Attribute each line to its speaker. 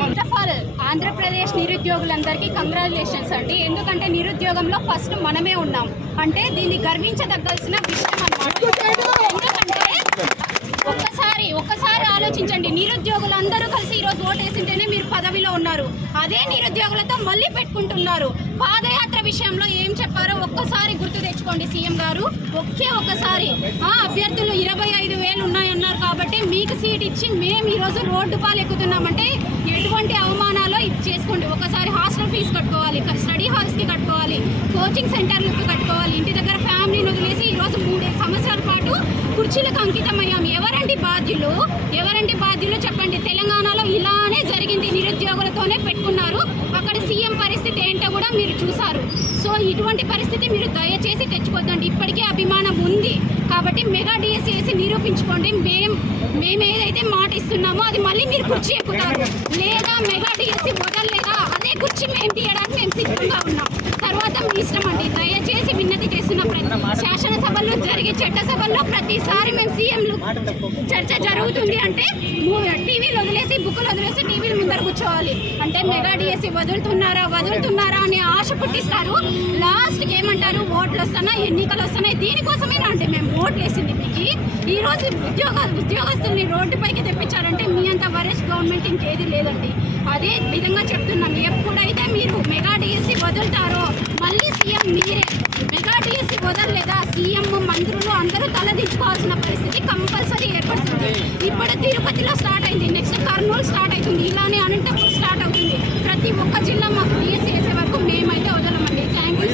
Speaker 1: First of all Andhra Pradesh నిరుద్యోగులందరికీ congratulations అండి. ఎందుకంటే నిరుద్యోగంలో ఫస్ట్ మనమే ఉన్నాం. అంటే దీన్ని గర్వించదగ్గాల్సిన విషయం అన్నమాట. ఎందుకంటే ఒక్కసారి ఒక్కసారి ఆలోచించండి. నిరుద్యోగులందరూ కలిసి ఈరోజు ఓటేసింటేనే మీరు పదవిలో ఉన్నారు. అదే నిరుద్యోగులతో మళ్ళీ పెట్టుకుంటున్నారు. పాదయాత్ర విషయంలో ఏం చెప్పారో ఒక్కసారి గుర్తు తెచ్చుకోండి సీఎం గారు. ఒకే ఒక్కసారి ఆ అభ్యర్థులు ఇరవై ఐదు వేలు ఉన్నాయన్నారు సీట్ ఇచ్చి మేము ఈరోజు రోడ్డు పాలు ఎక్కుతున్నామంటే ఎటువంటి అవమానాలో ఇది చేసుకోండి. ఒకసారి హాస్టల్ ఫీజు కట్టుకోవాలి స్టడీ హాల్స్కి కట్టుకోవాలి కోచింగ్ సెంటర్లకు కట్టుకోవాలి ఇంటి దగ్గర ఫ్యామిలీని వదిలేసి ఈరోజు మూడేడు సంవత్సరాల పాటు కుర్చీలకు అంకితమయ్యాం. ఎవరండి బాధ్యులు? ఎవరండి బాధ్యులు చెప్పండి. తెలంగాణలో ఇలానే జరిగింది. నిరుద్యోగులతోనే పెట్టుకున్నారు. అక్కడ సీఎం పరిస్థితి ఏంటో కూడా మీరు చూసారు సో ఇటువంటి పరిస్థితి మీరు దయచేసి తెచ్చుకోవద్దండి. ఇప్పటికే అభిమానం ఉంది. కాబట్టి మెగా డిఎస్సి వేసి నిరూపించుకోండి. మేం మేము ఏదైతే మాట ఇస్తున్నామో అది మళ్ళీ మీరు కుర్చీ ఎక్కుతారు. లేదా మెగా డిఎస్సి వదలలేదా అదే కుర్చీ మేము తీయడానికి మేము సిద్ధంగా ఉన్నాం. తర్వాత మీ ఇష్టం అండి. దయచేసి విన్నతి చేస్తున్న ప్రతి శాసనసభల్లో జరిగే చట్టసభల్లో ప్రతిసారి మేము సీఎంలు చర్చ జరుగుతుంది అంటే టీవీలు వదిలేసి బుక్కులు వదిలేసి టీవీలు ముందర కూర్చోవాలి. అంటే మెగా డిఎస్సి వదులుతున్నారా వదులుతున్నారా అని ఆశ పుట్టిస్తారు. లాస్ట్కి ఏమంటారు? ఓట్లు వస్తున్నా ఎన్నికలు వస్తున్నాయి. దీనికోసమే అంటే మేము ఓట్లు వేసింది మీకు ఈ రోజు ఉద్యోగ ఉద్యోగస్తుల్ని రోడ్డుపైకి తెప్పించారంటే మీ అంత వరెస్ట్ గవర్నమెంట్ ఇంకేది లేదండి. అదే విధంగా చెప్తున్నాను ఎప్పుడైతే మీరు మెగా డిఎస్సి వదులుతారో మళ్ళీ సీఎం మీరే. Mega DSC వదలలేదా? సీఎం మంత్రులు అందరూ తలదించుకోవాల్సిన పరిస్థితి కంపల్సరీ ఏర్పడుతుంది. ఇప్పుడు తిరుపతిలో స్టార్ట్ అయింది. నెక్స్ట్ కర్నూలు స్టార్ట్ అవుతుంది. ఇలానే అనంతపురం స్టార్ట్ అవుతుంది. ప్రతి ఒక్క జిల్లా మాకు డిఎస్సి వేసే వరకు మేమైతే వదలమండి. Thank you